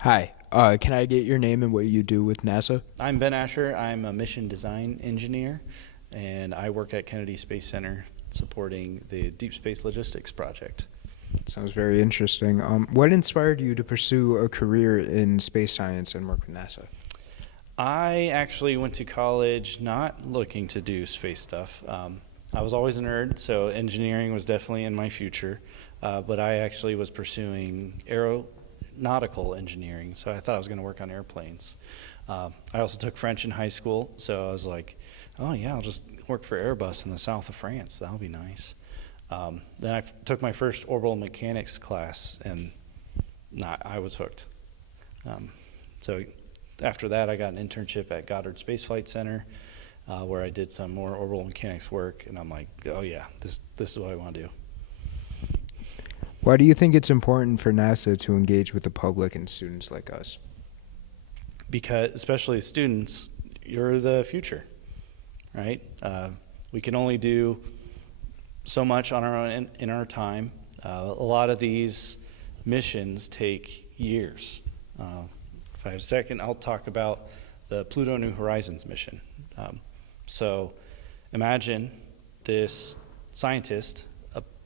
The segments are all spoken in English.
Hi, can I get your name and what you do with NASA? I'm Ben Asher. I'm a mission design engineer, and I work at Kennedy Space Center supporting the Deep Space Logistics Project. Sounds very interesting. What inspired you to pursue a career in space science and work with NASA? I actually went to college not looking to do space stuff. I was always a nerd, so engineering was definitely in my future, but I actually was pursuing aeronautical engineering, so I thought I was going to work on airplanes. I also took French in high school, so I was like, oh yeah, I'll just work for Airbus in the south of France. That'll be nice. Then I took my first orbital mechanics class, and I was hooked. So after that, I got an internship at Goddard Space Flight Center, where I did some more orbital mechanics work, and I'm like, oh yeah, this is what I want to do. Why do you think it's important for NASA to engage with the public and students like us? Because especially students, you're the future, right? We can only do so much on our own in our time. A lot of these missions take years. If I have a second, I'll talk about the Pluto New Horizons mission. So imagine this scientist,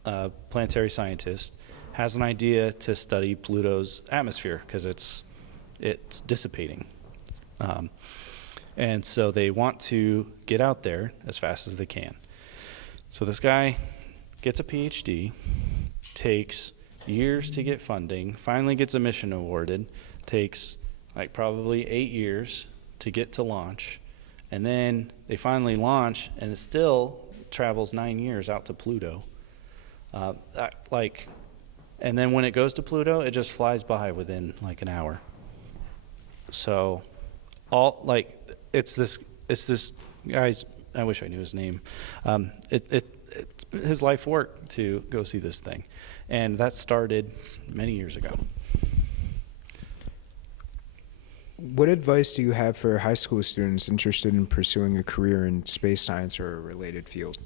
a planetary scientist, has an idea to study Pluto's atmosphere because it's dissipating. And so they want to get out there as fast as they can. So this guy gets a PhD, takes years to get funding, finally gets a mission awarded, takes like probably 8 years to get to launch, and then they finally launch, and it still travels 9 years out to Pluto. And then when it goes to Pluto, it just flies by within like an hour. So, it's this guy's. I wish I knew his name. It's his life work to go see this thing, and that started many years ago. What advice do you have for high school students interested in pursuing a career in space science or a related field?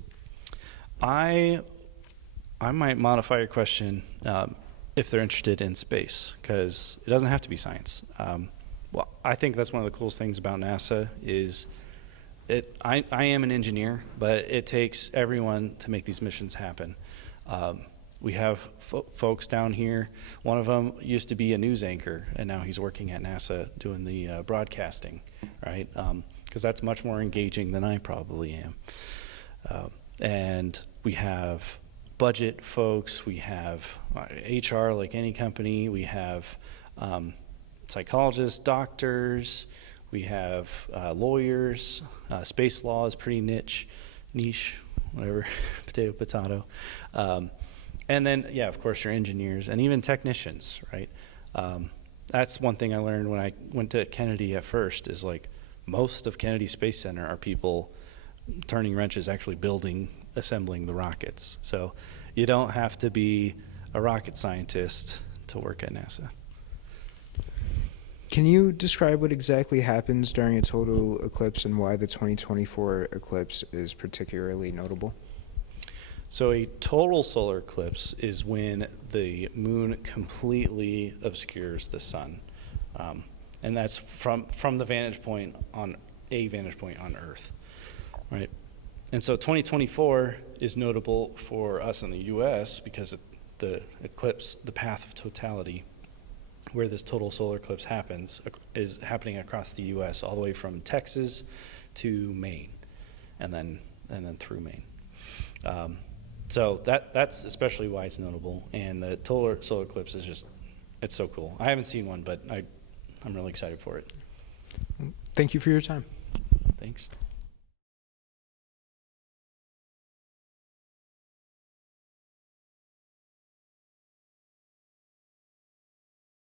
I might modify your question if they're interested in space, because it doesn't have to be science. Well, I think that's one of the coolest things about NASA is I am an engineer, but it takes everyone to make these missions happen. We have folks down here. One of them used to be a news anchor, and now he's working at NASA doing the broadcasting, right? Because that's much more engaging than I probably am. And we have budget folks, we have HR like any company, we have psychologists, doctors, we have lawyers, space law is pretty niche, whatever, potato. And then, yeah, of course, your engineers and even technicians, right? That's one thing I learned when I went to Kennedy at first is like most of Kennedy Space Center are people turning wrenches, actually assembling the rockets. So you don't have to be a rocket scientist to work at NASA. Can you describe what exactly happens during a total eclipse and why the 2024 eclipse is particularly notable? So a total solar eclipse is when the moon completely obscures the sun. And that's from the vantage point on Earth, right? And so 2024 is notable for us in the U.S. because the eclipse, the path of totality, where this total solar eclipse happens, is happening across the U.S. all the way from Texas to Maine, and then through Maine. So that's especially why it's notable, and the total solar eclipse is it's so cool. I haven't seen one, but I'm really excited for it. Thank you for your time. Thanks.